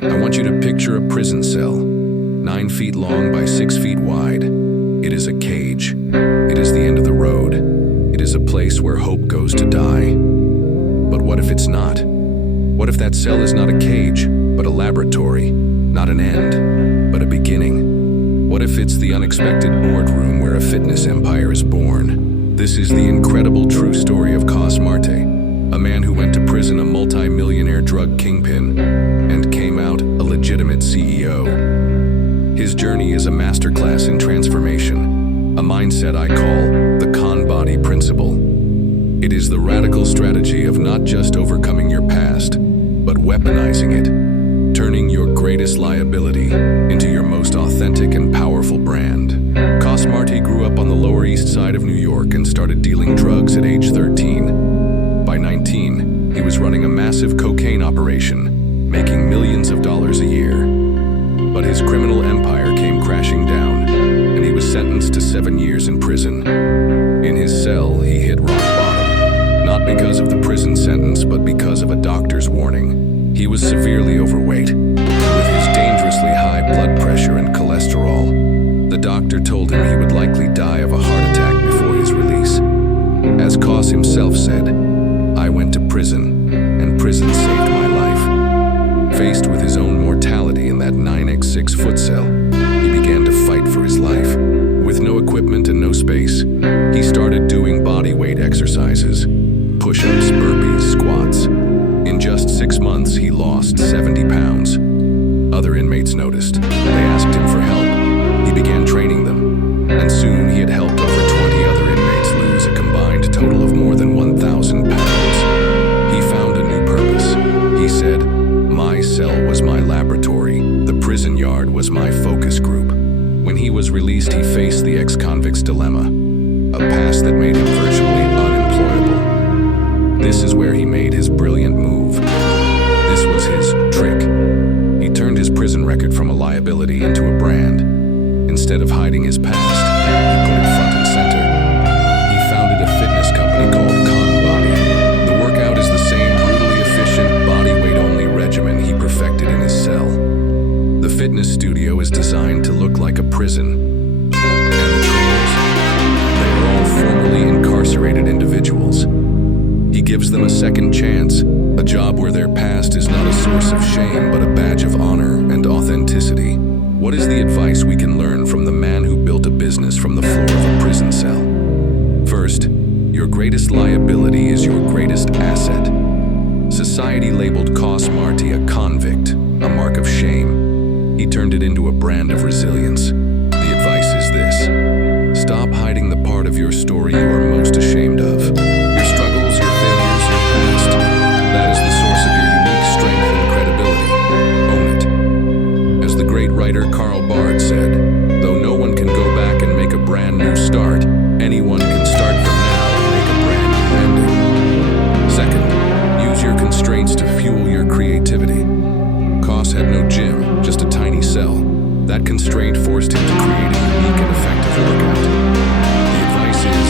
I want you to picture a prison cell, 9 feet long by 6 feet wide. It is a cage. It is the end of the road. It is a place where hope goes to die. But what if it's not? What if that cell is not a cage, but a laboratory? Not an end, but a beginning? What if it's the unexpected boardroom where a fitness empire is born? This is the incredible true story of Coss Marte, a man who went to prison a multi-millionaire drug kingpin and came out a legitimate CEO. His journey is a masterclass in transformation, a mindset I call the con body principle. It is the radical strategy of not just overcoming your past, but weaponizing it, turning your greatest liability into your most authentic and powerful brand. Coss Marte grew up on the Lower East Side of New York and started dealing drugs at age 13. By 19, he was running a massive cocaine operation, making millions of dollars a year. But his criminal empire came crashing down, and he was sentenced to 7 years in prison. In his cell, he hit rock bottom, not because of the prison sentence, but because of a doctor's warning. He was severely overweight, with his dangerously high blood pressure and cholesterol. The doctor told him he would likely die of a heart attack before his release. As Coss himself said, "I went to prison, and prison saved my life." Faced with his own mortality in that 9x6 foot cell, he began to fight for his life. With no equipment and no space, he started doing body weight exercises, push-ups, burpees, squats. In just 6 months, he lost 70 pounds. Other inmates noticed. They asked him for help. He began training them, and soon he had helped over 20 other inmates lose a combined total of more than 1,000 pounds. He found a new purpose. He said, "My cell was my laboratory. The prison yard was my focus group." When he was released, he faced the ex-convict's dilemma, a past that made him virtually unemployable. This is where he made his brilliant move. This was his trick. He turned his prison record from a liability into a brand. Instead of hiding his past, he put it front and center. He founded a fitness company called Con Body. The workout is the same brutally efficient body weight only regimen he perfected in his cell. The fitness studio is designed to look like a prison. And the trainers, they are all formerly incarcerated individuals. He gives them a second chance, a job where their past is not a source of shame, but a badge of honor and authenticity. What is the advice we can learn from the man who built a business from the floor of a prison cell? First, your greatest liability is your greatest asset. Society labeled Coss Marte a convict, a mark of shame. He turned it into a brand of resilience. The advice is this: stop hiding the part of your story you are most ashamed of. Your struggles, your failures, your past. That is the source of your unique strength and credibility. Own it. As the great writer Karl Barth said, though no one can go back and make a brand new start, anyone can start from now and make a brand new ending. Second, use your constraints to fuel your creativity. Coss had no gym, just a tiny cell. That constraint forced him to create a unique and effective workout. The advice is,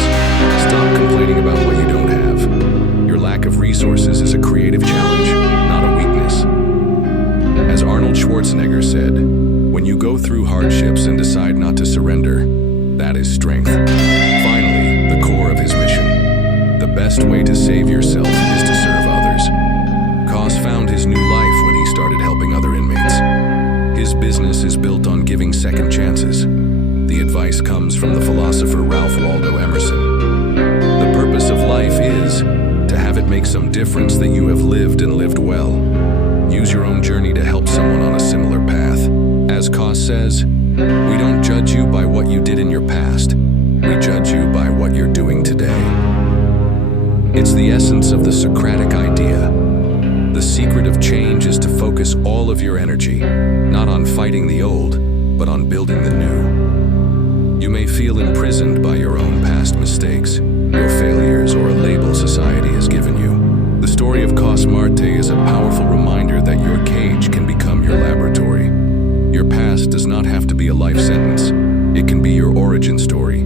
stop complaining about what you don't have. Your lack of resources is a creative challenge, not a weakness. As Arnold Schwarzenegger said, when you go through hardships and decide not to surrender, that is strength. Finally, the core of his mission. The best way to save yourself is to serve others. Coss found his new life when he started helping other inmates. His business is built on giving second chances. The advice comes from the philosopher Ralph Waldo Emerson. The purpose of life is to have it make some difference that you have lived and lived well. Use your own journey to help someone on a similar path. As Coss says, we don't judge you by what you did in your past. We judge you by what you're doing today. It's the essence of the Socratic idea. The secret of change is to focus all of your energy, not on fighting the old, but on building the new. You may feel imprisoned by your own past mistakes, your failures, or a label society has given you. The story of Coss Marte is a powerful reminder that your cage can become your laboratory. Your past does not have to be a life sentence. It can be your origin story,